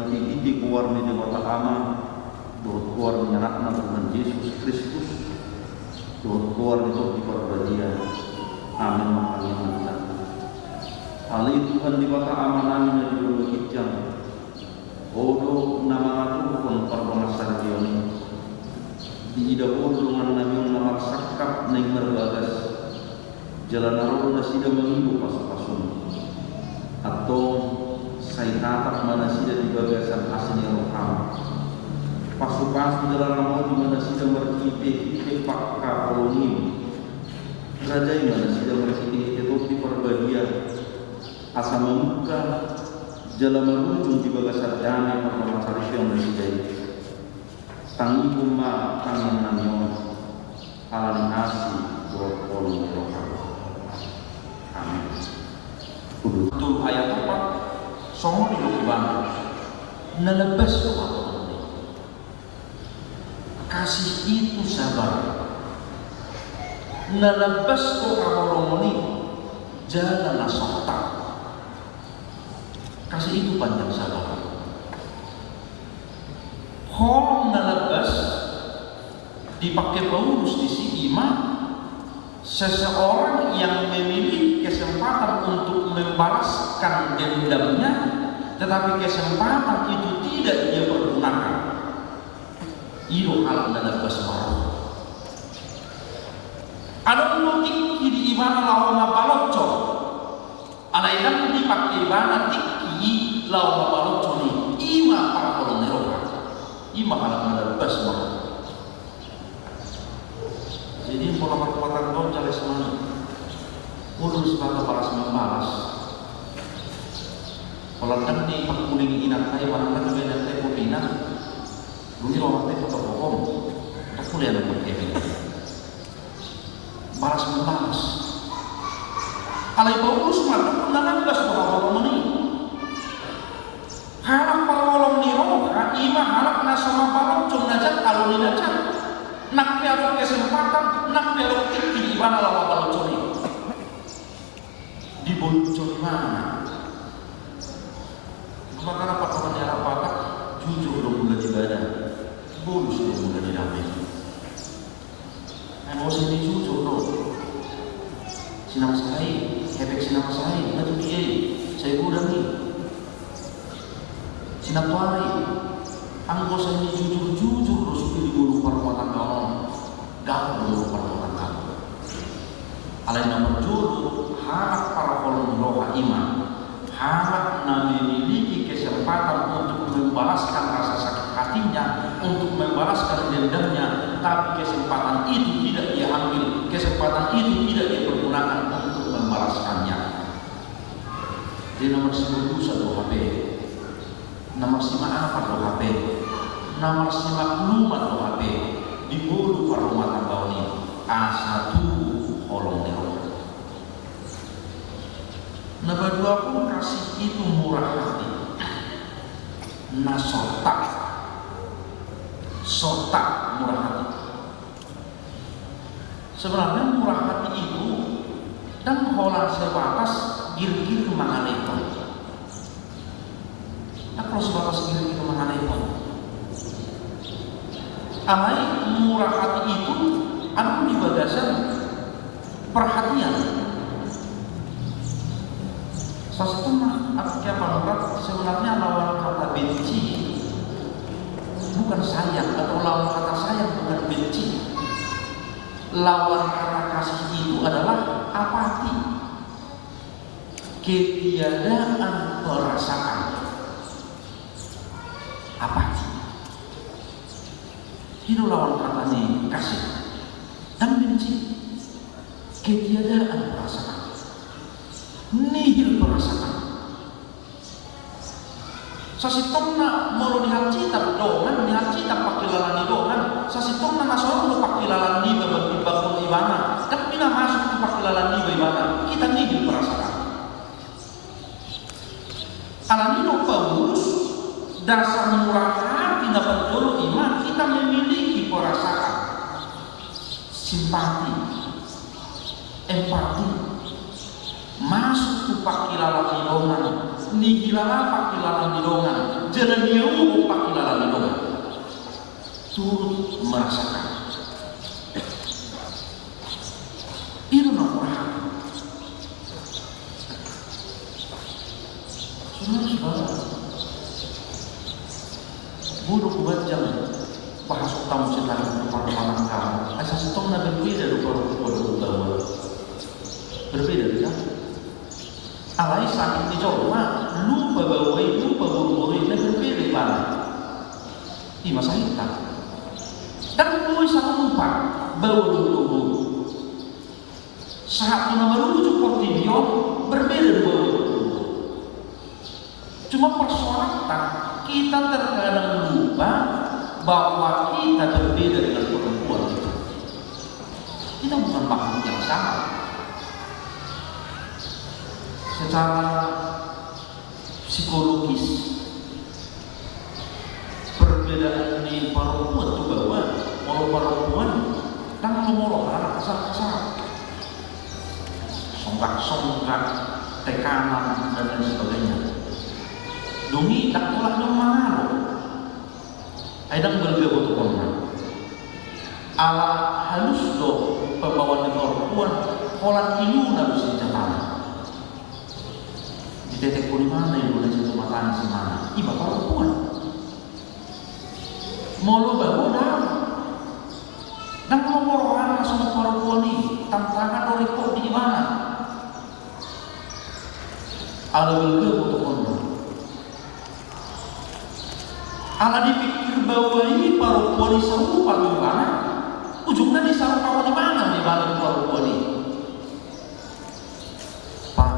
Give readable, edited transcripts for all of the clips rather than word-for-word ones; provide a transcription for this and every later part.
bargiti keluar di kota ama, turut keluar menyerahkan Tuhan Yesus Kristus, turut keluar di perbadian. Amin makanya. Ali Tuhan di kota ama namin na di kijang. Odo nama Tuhan perbangsaan Dioni. Di idahul dengan namin na marsakap na merbagas. Jalan arul na sida mengibu pasu-pasun. Atau saya tatap mana sida di bagasan asli roham. Pasu-pasu jalan ramau di mana sida berkipe pakka kolongim. Rajai mana sida berkipe topi perbadian. Asa membuka jalan menuju di bagasan damai pertama cari yang bersidai. Tangi kuma tangan namion alani asi buat kolong roham. Amin. Untuk ayat 4 songo di lukibana nalabas ko ako kasih itu sabar nalabas ko kaholongoni jalan nasokta kasih itu panjang sabar holong nalabas dipakai Paulus di sini seseorang yang memiliki kesempatan untuk membalaskan dendamnya, tetapi kesempatan itu tidak dia pergunakan. Itu hal dalam basmara. Ada lotik di ibana lawan balocco. Ada yang dipakai ibana tiki lawan balocco ni. Ima para kolonel. Ima hal dalam basmara. Jadi pola perkuatan kau cari semuanya. Urus pada balas membalas. Kalau nanti pakuling inat saya warna juga nanti kopina. Dulu orang teh foto bohong. Tak boleh ada berkebin. Balas membalas. Alai Paulus mana pun dalam belas orang ini. Halak para orang ni roh, ima halak nasama balong cum najat kalau ni najat. Nak biarok kesempatan, nak biarok tinggi di mana lawan baloconi. Di bolconi mana? Maka dapat orang yang rapat, jujur dong mulai ibadah, bolus dong mulai diramai. Emosi ini jujur dong. Sinam saya, hebek sinam saya, nanti dia, saya udah nih. Sinam tuai, anggota saya ini jujur terus di bulu perbuatan kamu. Gak perlu perbuatan kamu. Alai nomor juru harap para kolom roha iman, harap memiliki kesempatan untuk membalaskan rasa sakit hatinya, untuk membalaskan dendamnya, tapi kesempatan itu tidak ia ambil, kesempatan itu tidak ia pergunakan untuk membalaskannya. Di nomor 11 HP, nomor 5 apa HP, nomor 5 HP. Di bulu perumah tangga ini A1 holong nero. Nomor 2 pun kasih itu murah hati. Nasotak murah hati. Sebenarnya murah hati itu dan holang sebatas gir-gir manganekon. Nah kalau sebatas gir-gir manganekon, alai murah hati itu ada di bagasan perhatian. Sesungguhnya sebenarnya lawan kata benci bukan sayang, atau lawan kata sayang bukan benci. Lawan kata kasih itu adalah apati, ketiadaan perasaan. Apati. Itu lawan katanya kasih dan benci, ketiadaan perasaan, nihil perasaan. Sasitongna mau lihat cita dongan, lihat cita pakilalan dongan. Sasitongna nasoran lo pakilalan di babak ibana, dan bila masuk ke pakilalan di ibana, kita nihil perasaan. Alanino Paulus dasar murah hati dapat dulu iman, kita memiliki perasaan, simpati, empati, masuk tu pakilala lidongan, nihilala pakilala lidongan, jalan niu pakilala lidongan, turut merasakan. Itu namanya. Saudara-saudara, buruk bajang bahas utama sekarang para kamu. Asas tong na berbeda dari berbeda tidak? Alai sakit di coba lupa bawai lupa buru-buru na berbeda banget. Di masa hitam. Dan boy sama lupa bawa buru-buru. Saat nama merujuk portibion berbeda dari bawa buru-buru. Cuma persoalan kita terkadang lupa bahwa kita berbeda dengan perempuan itu. Kita bukan makhluk yang sama. Secara psikologis, perbedaan di perempuan itu bahwa kalau perempuan kan ngomong anak kasar-kasar, songgak-songgak, tekanan dan lain sebagainya. Dungi tak tolak dong mana? Aidang berbeda untuk orang. Ala halus do pembawaan di perempuan, kolat ilu harus dicatat. Di titik di mana Indonesia itu makan di mana? Iba perempuan. Mau lo bawa dah. Dan kalau orang sama perempuan ini tantangan dari kok di mana? Ada berbeda untuk orang. Ala dipikir bahwa ini perempuan di serupa di mana? Ujungnya di serupa di mana di balik perempuan ini? Pak,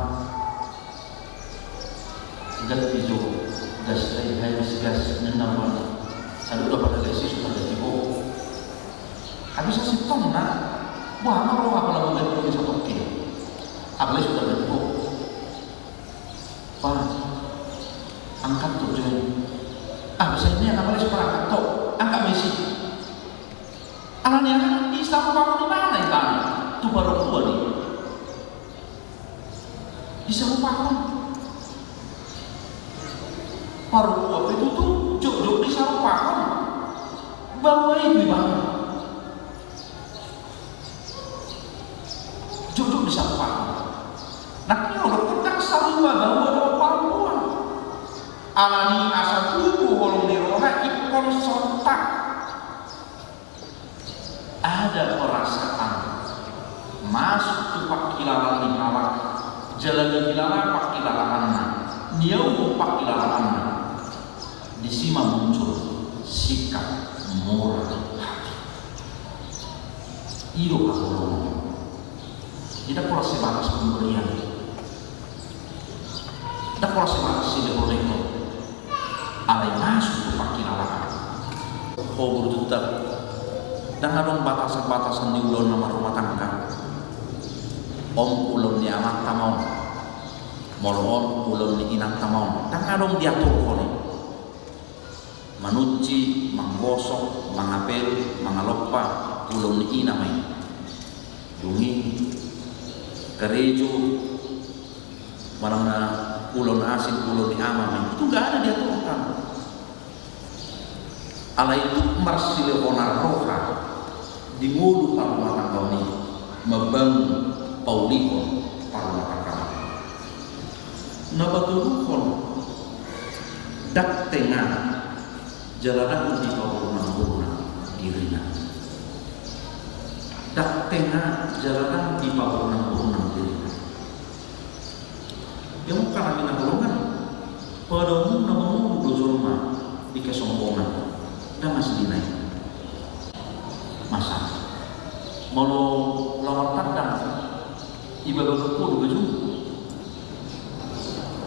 gas hijau, gas gas nenang ada udah pada gas itu pada tibo. Habis si tong nak, wah kalau apa lagi dari punya satu kilo, apalagi sudah ada tibo. Pak, angkat tujuan. Biasanya namanya seperangkat tok, angkat Messi. Anaknya di Islam kamu di mana itu? Itu perempuan ini. Bisa lupakan. Perempuan itu tuh jok-jok bisa lupakan. Bawa itu banget. Jok-jok bisa lupakan. Nah kalau kita selalu bawa perempuan. Alani asal tubuh holong dirona ikon sontak. Ada perasaan masuk tupak kilalan di halak, jalan kilalan pak kilalan niau pak kilalan di sima muncul sikap moral hati. Iyo kalau tidak pula sebatas pemberian, tidak pula sebatas tidak boleh alai masuk ke pakilalakan. Oh berjuta dan ada batasan-batasan di ulun nama rumah tangga. Om ulun ni amat tamau, molon ulun ni inang tamau. Dan ada diatur kali. Manuci, manggosok, mangapel, mangalopa, ulun ni inamai. Dungi, kerejo, mana ulun asing, ulun ni amamai. Itu gak ada diaturkan. Ala itu marsile onar roha di mulut rumah tangga ini membangun paulikon rumah tangga. Nabatulukon dak tengah jalanan di paurunan dirina. Dak tengah jalanan di paurunan dirina. Yang karena kita golongan pada umum namun dozolma di kesombongan. Dan masih dinaik masa mau lawan tandang ibadah berpuluh baju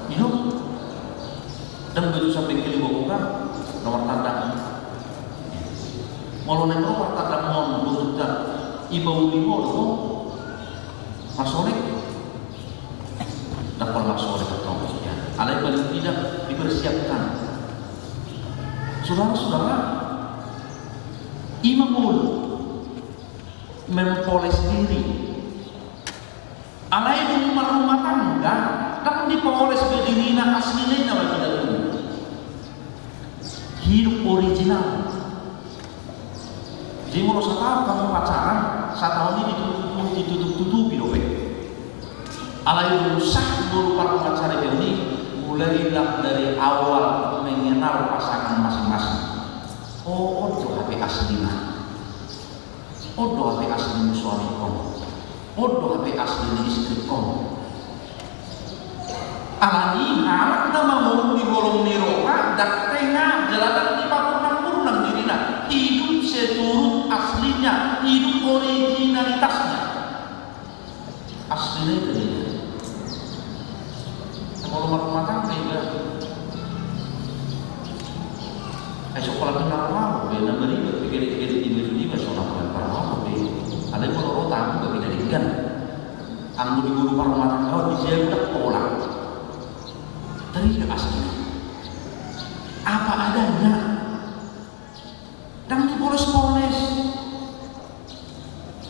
minum dan baju sampai ke lima bukan lawan tandang mau lawan tandang mau berjuta ibadah lima itu masolek dapat masolek atau ada yang paling tidak dipersiapkan. Saudara-saudara, Imam mempoles diri. Alai rumah tangga aslinya nama kita tuh hidup original. Jadi kalau satu kamu pacaran, 1 tahun ini ditutupi dope. Alai usah merupakan pacar ini mulailah dari awal mengenal pasangan masing-masing. Oh, odo HP aslinya. Odo HP aslinya suami kamu. Odo HP aslinya istri kamu. Alani halak nama mau digolong niroka dak tengah jalanan di purnang dirina. Hidup seturut aslinya, hidup originalitasnya. Aslinya itu dia. Kalau rumah tangga juga. Sekolah kenal lama, beda beri, pikir di soal apa lama, ada yang kalau rotan juga beda dengan. Anggur di guru rumah tangga di sini udah pola. Tapi tidak asli. Apa adanya. Dan dipoles-poles.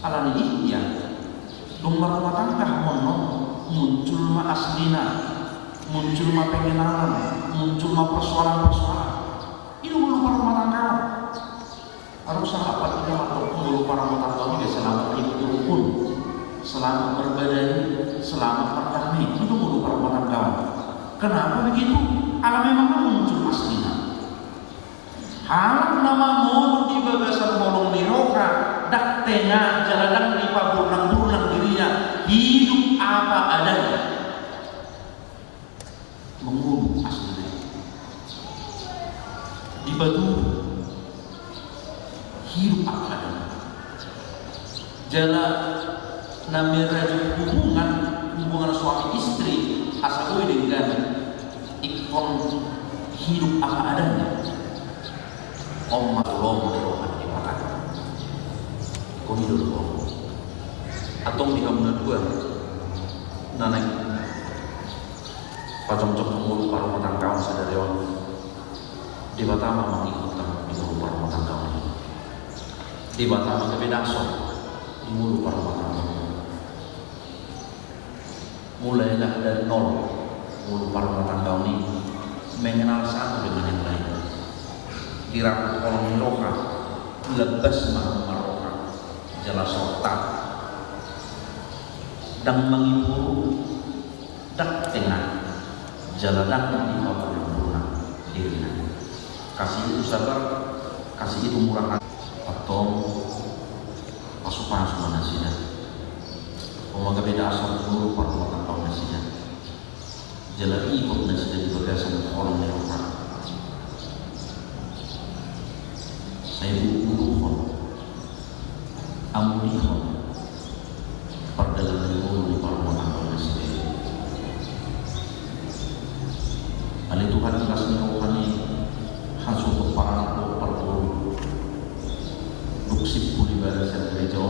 Alani iya. Rumah tangga mono muncul ma aslina, muncul ma pengenalan, muncul ma persoalan-persoalan. Ini rumah tangga. Harus apa tidak atau rumah tangga ini selama hidup rukun, selama berbadani, selama berdamai. Itu rumah tangga. Kenapa begitu? Alam memang muncul aslinya. Halang nama mono di bagasan molong niroka, dak tengah jalanan di paburnang dirinya, hidup apa adanya. Mengurung aslinya. Di batu hidup apa adanya. Jalan namanya hubungan suami istri asal dengan ikon hidup apa adanya. Om matulong menerokan di makan. Kau hidup kau. Atau di kamu dua nanek pacong-cong mulu para rumah tangga sadari on di Batama mengikutkan di mulu para rumah tangga ini. Di Batama kebedasan di mulu para rumah tangga. Mulailah dari nol mulu para rumah tangga ini mengenal satu dengan yang lain. Dirangkul kolong roka lebas maroka jala sota dan mengimburu dak tengah jalanan di bawah dirinya. Kasih itu sabar, kasih itu murah atau pasukan semua nasinya. Pemaga beda asal seluruh para rumah tangga nasinya. Jalan ikut nasinya di bagasan kolong roka. Saya buruhon amulihon perdagangan bulu di parmonang sendiri. Ali Tuhan jelas menyokani hasil untuk para anak perlu duksip puli baris yang gereja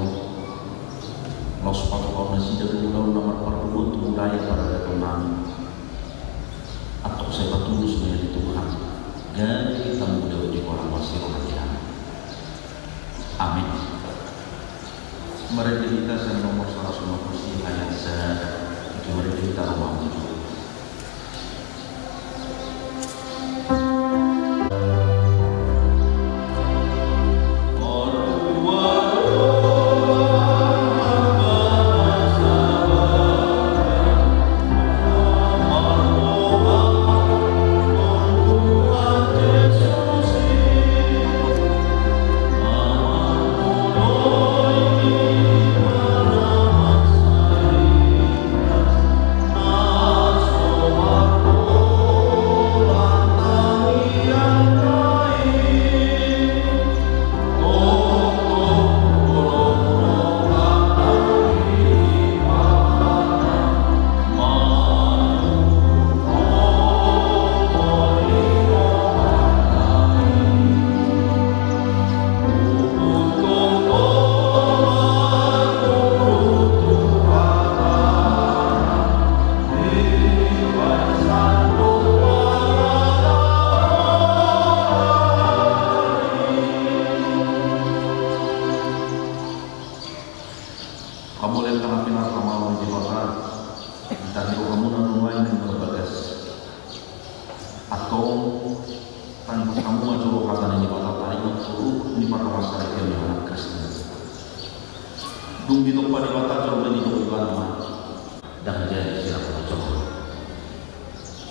los patokau nasi dari ulau nomor perlu untuk mulai pada datang nami atau saya tulus menjadi Tuhan dari kita mudah di orang wasir orang. Amin. Mari kita sedang nomor 150 ayat itu mari kita rumah itu. Sabar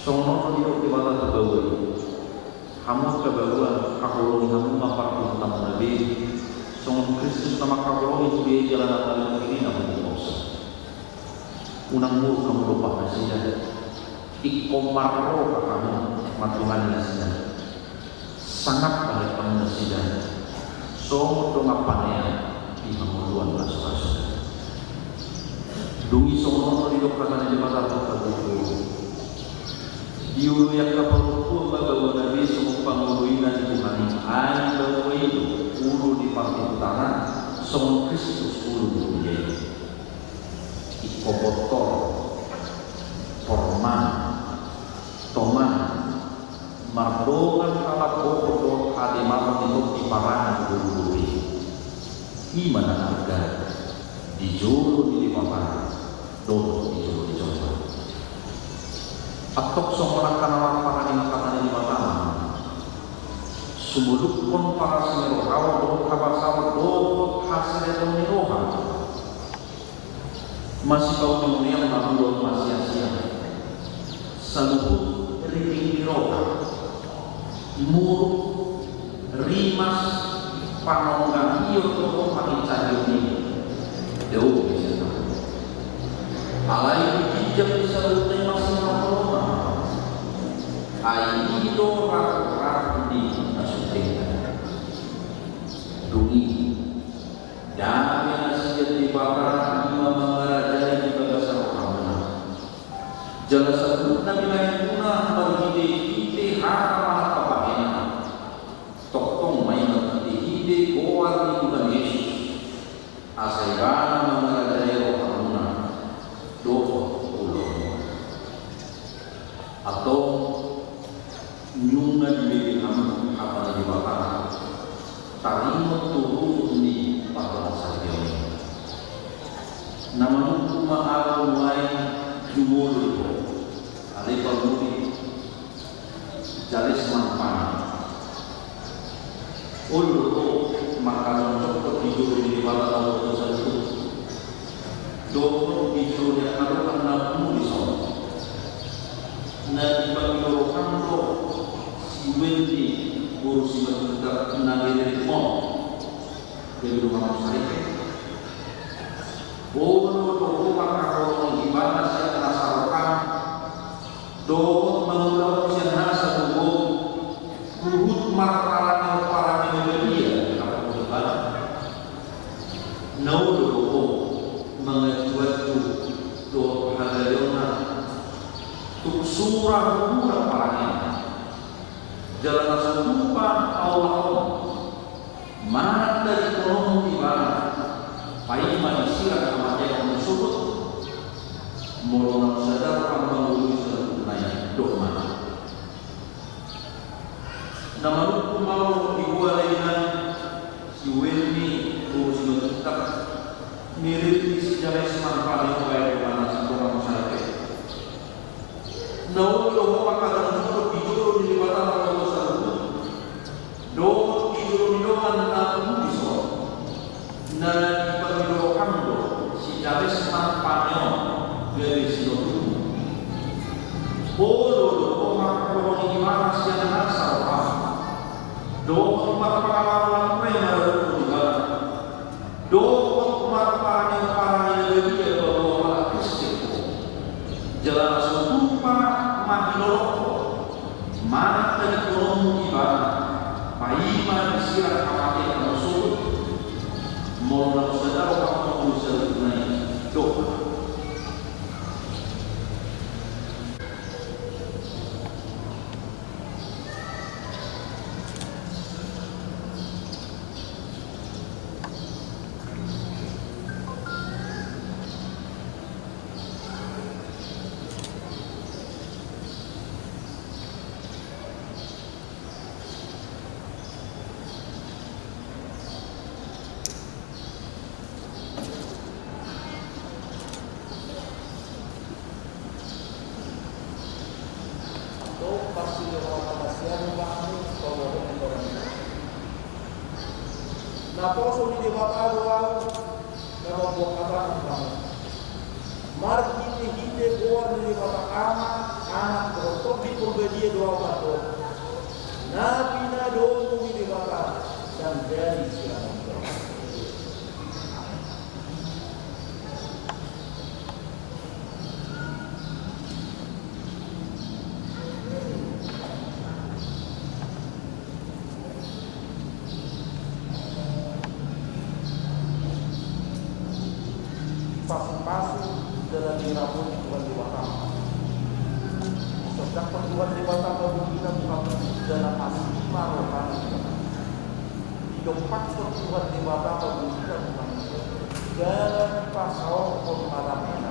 Sono di bawah kebawa, kamu kebawa kaholongi kamu mapar tentang Nabi. Sono Kristus nama kaholongi dia jalan apa ini namun bosan. Unang mur kamu lupa nasihat, ikomaro kamu matuhan nasihat. Sangat baik kamu nasihat. Sono dongapannya di penguluan masuk-masuk. Dungi sono di dokternya di mata terbuka. Diulu yang kapal bawa Nabi semua panguluinan di Tuhan ay bawa itu ulu di pantai utara semua Kristus ulu di menjadi ikobotor forman toman mardokan kalah kokodo ade malam itu di parangan dulu gimana harga dijulu di paparan dulu dijulu di coba atok somolan kanawan para dinakatan di Batam sumuduk pun para semirohawa dohut kabasawa dohut hasilnya domiroha masih kau kemudian mahu masih asia saluhut riting diroha muruk rimas panonggang iyo dohut manicayun ini jauh bisa alai dijam bisa lutai masih Aido rak di nasutingan dungi dan yang sejati bakar lima mengarajai di bagasar kamana jelas satu nabi lain guna bagi ide harap apa tokong mainan ide goar di Tuhan Yesus asaibana mengarajai roh kamana doa ulur atau nyunga di dalam apa di bawah tarimo turun di bawah saja namun cuma alam lain jumur alih pemudi jalis manfaat ulu makanan cukup tidur di bawah laut tersebut dulu tidur yang ada karena di sana nabi pagilorokan lo Wendy urusi berdekat nabi dari Mon dari rumah masyarakat. Doa maka kalau gimana saya penasaran doa mengulang siapa satu buhut martalan para media apa bukan? Nau doa mengejual doa hagayona tuk surah murah parahnya. Jalan serupa Allah mana dari kolom di mana pai manusia kematian tersebut mulai sadar kamu naik doa nama hukum mau dibuat dengan si Wendy urus tetap mirip di sejarah semangat yang baik mana seorang masyarakat nau doa akan tersebut dijuru di batas do tidur-tiduran namun bisa dan diperlukan si Jabes tanpanya dari situ bodoh orang gimana sih yang asal do umat pengalaman mereka juga do umat para dia bahwa Kristus jalan serupa mahilor mana dari kolom ibadah Paima disiar kamati yang tersebut Maulah saudara waktu bisa naik doa Naposo di debatado ang nababok anak ng Mark hite goa ni batakama anak berotong Tuhan dewata bagi kita bukan dalam kasih marokan. Hidup faktor Tuhan dewata bagi kita bukan dalam pasal pemarahan.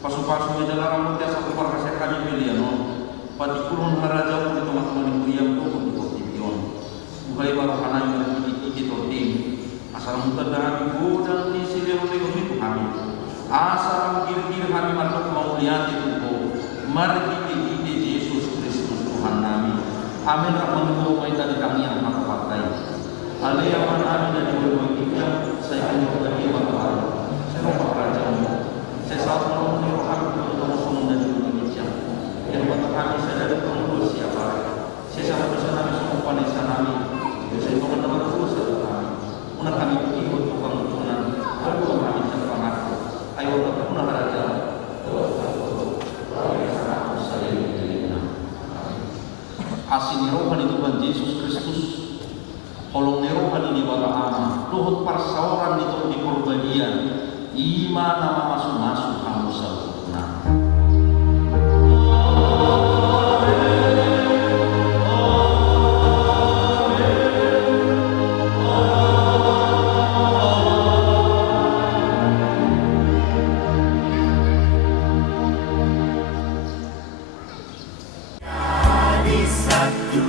Pasu-pasu di dalam muka satu parkasa kami pilihan, patikulun haraja pun itu makna diam tu pun dikortipion. Bukai baru kanan yang kita tortim. Asal muka dah ibu dan di sini oleh itu kami. Asal gil-gil kami makhluk mau lihat itu. Mari kita Yesus Kristus Tuhan kami. Amin. Rahman Tuhan tadi kami yang maha pakai. Alih aman amin dari berbagai kita. Saya hanya bagi Tuhan. Saya lupa kerajaan. Saya saat menolong rohani untuk semua dan Indonesia. Yang buat kami sadar pengurus siapa. Saya sangat bersenang semua panesa kami. Saya mengenal terus kami. Una kami pergi untuk pengurusan. Aku kami semangat. Ayo kita punah raja. Asin rohani Tuhan Yesus Kristus. Kolong rohani di bawah ama. Luhut persauran itu di perbadian. Ima nama masuk-masuk kamu sempurna. Hari Sabtu